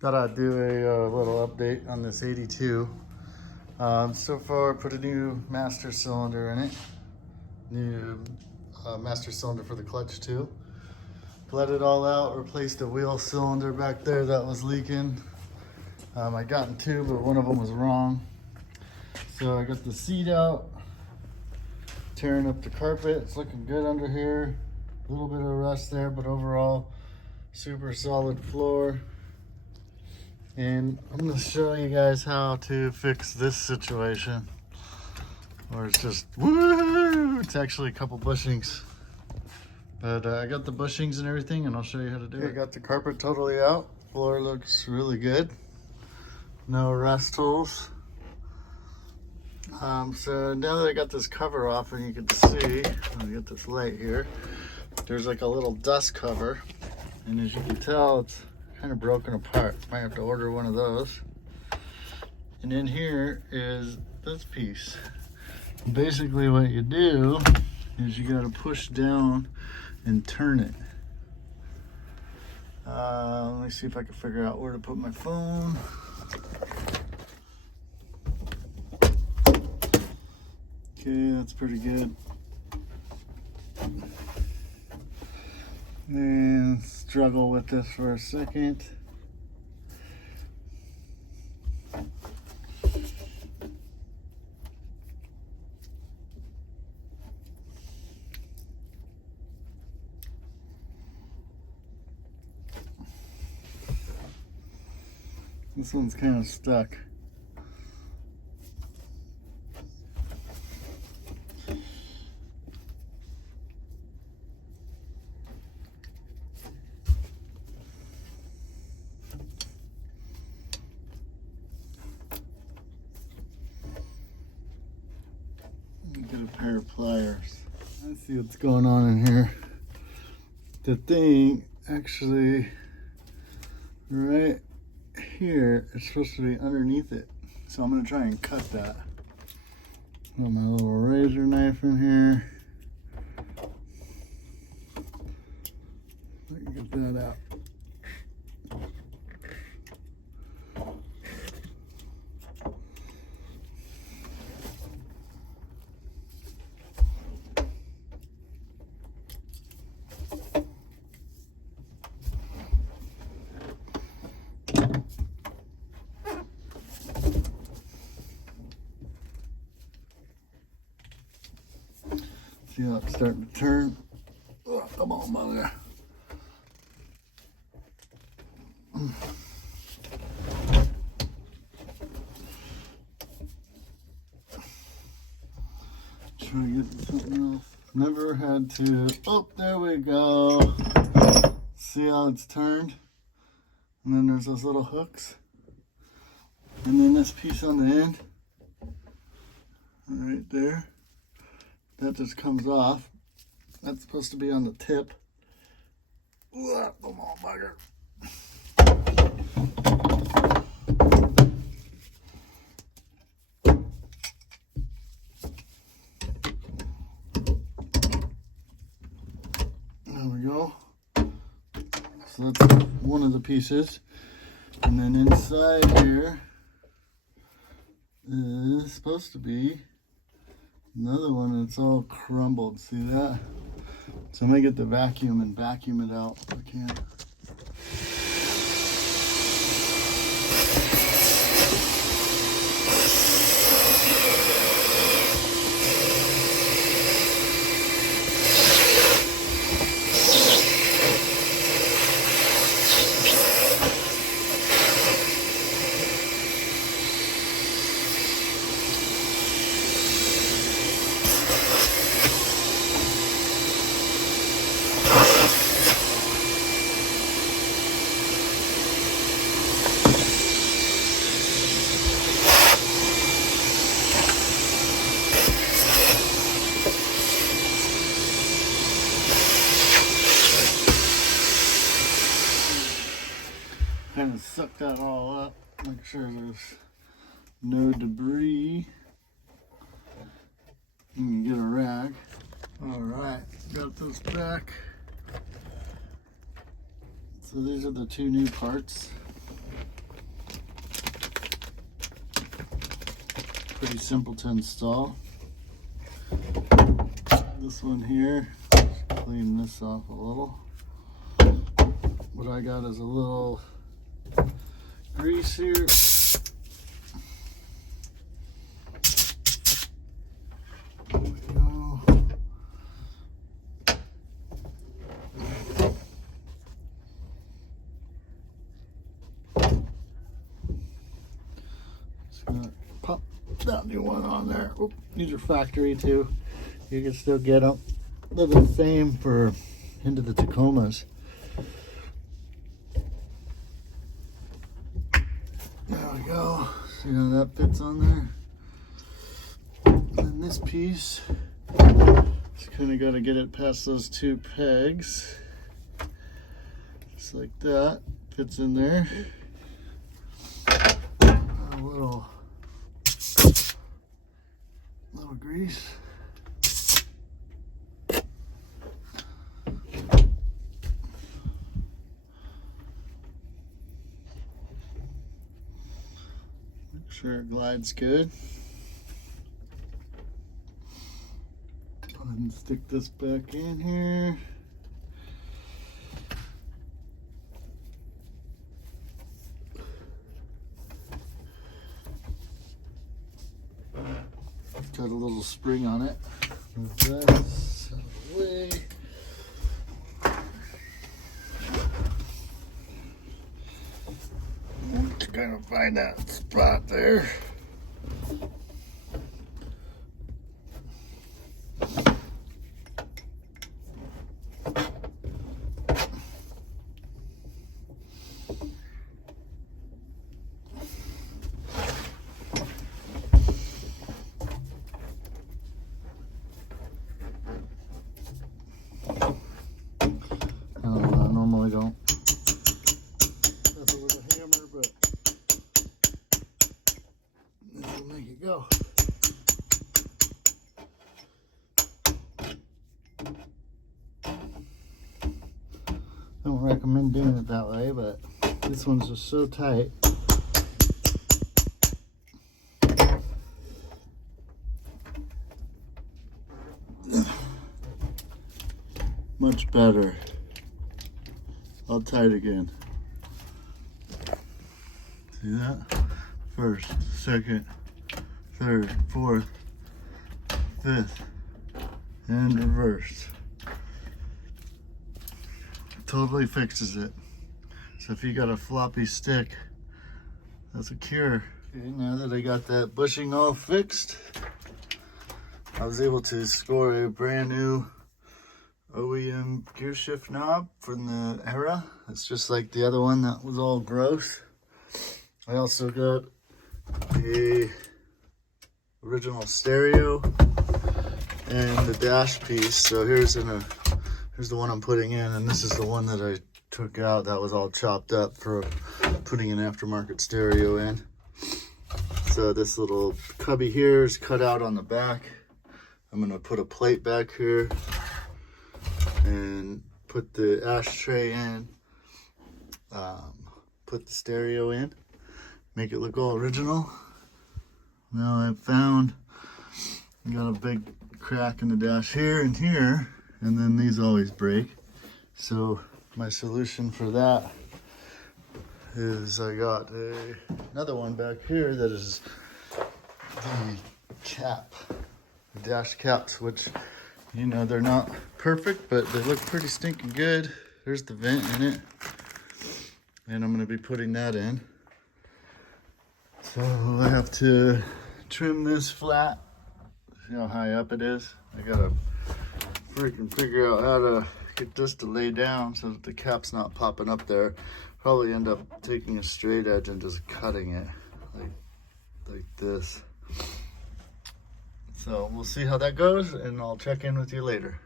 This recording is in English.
Thought I'd do a little update on this 82. So far, put a new master cylinder in it. New master cylinder for the clutch too. Bled it all out, replaced a wheel cylinder back there that was leaking. I got in two, but one of them was wrong. So I got the seat out, tearing up the carpet. It's looking good under here. A little bit of rust there, but overall, super solid floor. And I'm gonna show you guys how to fix this situation. Or it's just, woo! It's actually a couple bushings. But I got the bushings and everything, and I'll show you how to do it. I got the carpet totally out. Floor looks really good. No rust holes. So now that I got this cover off, and you can see, let me get this light here, there's like a little dust cover. And as you can tell, it's kind of broken apart. Might have to order one of those. And in here is this piece. Basically what you do is you got to push down and turn it. Let me see if I can figure out where to put my phone. Okay, that's pretty good. And struggle with this for a second. This one's kind of stuck. Get a pair of pliers. Let's see what's going on in here. The thing actually right here is supposed to be underneath it. So I'm gonna try and cut that. Got my little razor knife in here. I can get that out. See how it's starting to turn? Oh, come on, mother. Try to get something else. Never had to. Oh, there we go. See how it's turned? And then there's those little hooks. And then this piece on the end. Right there. That just comes off. That's supposed to be on the tip. Come on, bugger. There we go. So that's one of the pieces. And then inside here is supposed to be another one that's all crumbled. See that? So I'm gonna get the vacuum and vacuum it out if I can. Kind of suck that all up, make sure there's no debris. You can get a rag. All right, got this back. So these are the two new parts. pretty simple to install. This one here, clean this off a little. What I got is a little grease here. There we go. Just gonna pop that new one on there. Oop, these are factory too. You can still get them. They're the same for into the Tacomas. There we go. See how that fits on there? And this piece, just kind of got to get it past those two pegs. Just like that. Fits in there. A little grease. Make sure it glides good. And stick this back in here. Got a little spring on it. Move this out of the way. To kind of find that spot there. I normally don't with a hammer, but this will make it go. I don't recommend doing it that way, but this one's just so tight. Much better. I'll tie it again. See that? First, second, third, fourth, fifth, and reverse. Totally fixes it. So if you got a floppy stick, that's a cure. Okay, now that I got that bushing all fixed, I was able to score a brand new OEM gear shift knob from the era. It's just like the other one that was all gross. I also got a original stereo and the dash piece. So here's the one I'm putting in, and this is the one that I took out that was all chopped up for putting an aftermarket stereo in. So this little cubby here is cut out on the back. I'm gonna put a plate back here and put the ashtray in, put the stereo in, make it look all original. Now I've found I got a big crack in the dash here and here, and then these always break. So my solution for that is I got another one back here that is the cap, the dash caps, which, you know, they're not perfect, but they look pretty stinking good. There's the vent in it, and I'm going to be putting that in. So I have to trim this flat. See how high up it is? I gotta freaking figure out how to get this to lay down so that the cap's not popping up there. Probably end up taking a straight edge and just cutting it like this. So we'll see how that goes, and I'll check in with you later.